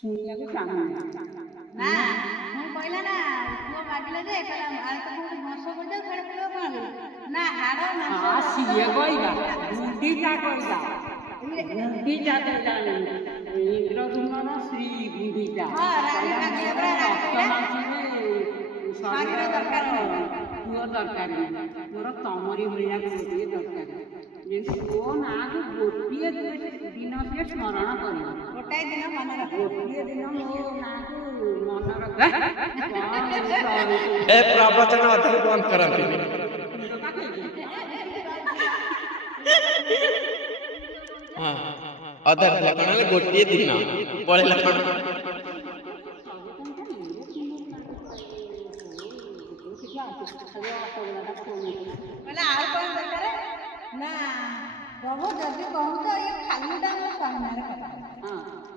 ଶୁଣିବାକୁ ଚାହୁଁନି। ନା ମୁଁ କହିଲା ନା ପୁଅ ମାଗିଲା ଯେ କହିଲା ଆଉ ତ କୋଉଠି ମାଂସ କରିଯାଉ ଫେରେ ପୁଅ କଣ ନା ହାଡ଼ ମାଂସ ସିଏ କହିବା ଗୁଣ୍ଡିଚା କହିବା ଗୁଣ୍ଡିଚା ଇନ୍ଦ୍ରଧୂମର ଶ୍ରୀ ଗୁଣ୍ଡିଚା ଶରୀର ଦରକାର ପୁଅ ଦରକାର ମୋର ତମରି ଭଳିଆ ପୁଅଟିଏ ଦରକାର। ଯେମିତି ପୁଅ ନାଁକୁ ଗୋଟିଏ ଦିନ ସିଏ ସ୍ମରଣ କରିବ, ଗୋଟାଏ ଦିନ ମନେ ରଖ, ଗୋଟିଏ ଦିନ ମୋ ନାଁକୁ ମନେ ରଖ। ଏ ପ୍ରବଚନ ଅଧାରୁ ବନ୍ଦ କରନ୍ତି। ହଁ ଅଧାରୁ କଣ ହେଲେ ଗୋଟିଏ ଦିନ ପଳେଇଲା କଣ? କହିଲା ଆଉ କଣ ଦରକାର ନା ପ୍ରଭୁ ଯଦି କହୁଛ ଏ ଖାଲିଟା ମୋ ସ୍ୱାମୀ ନାଁରେ କଥା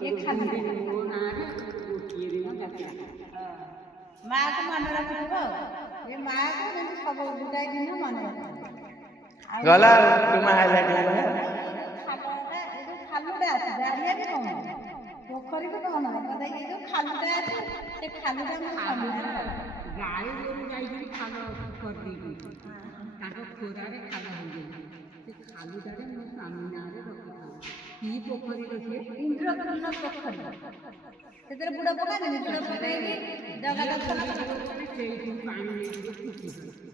ଏ ଖାଲି ମୋ ନାଁରେ ଗୋଟିଏ ଦିନ ଯାତ୍ରା। ମାଆକୁ ମନେ ରଖିଥିବ ଏ ମାଆକୁ ଯେମିତି ସବୁ ଗୋଟାଏ ଦିନ ମନେ ରଖିବ। ଗଲା ତୁମା ହାଇଲାଇଟ୍ ଖାଲୁଟା ଅଛି ଗାଡ଼ିଆ ବି କଣ ପୋଖରୀକୁ କଣ ଏ ଯୋଉ ଖାଲୁଟା ଅଛି ସେ ଖାଲୁଟା ମୋ ସ୍ୱାମୀ ନାଁରେ ଗାଈ ଗୋରୁ ଯାଇକରି ଖାଲ କରିଦେଇଛି, ତାଙ୍କ ଖୋରାରେ ଖାଲ ହେଇଯାଇଛି। ସେ ଖାଲୁଟାରେ ମୋ ସ୍ୱାମୀ ନାଁରେ ରଖିଥାଉ। କି ପୋଖରୀ ରଖିବେ? ଇନ୍ଦ୍ରଧନୁ ପୋଖରୀ ସେଥିରେ ବୁଡ଼ ପକାନ୍ତିନି, ବୁଡ଼ ପକେଇକି ଜଗା ଦର୍ଶନ ସେଇଠୁ ପାଣି ନେଇକି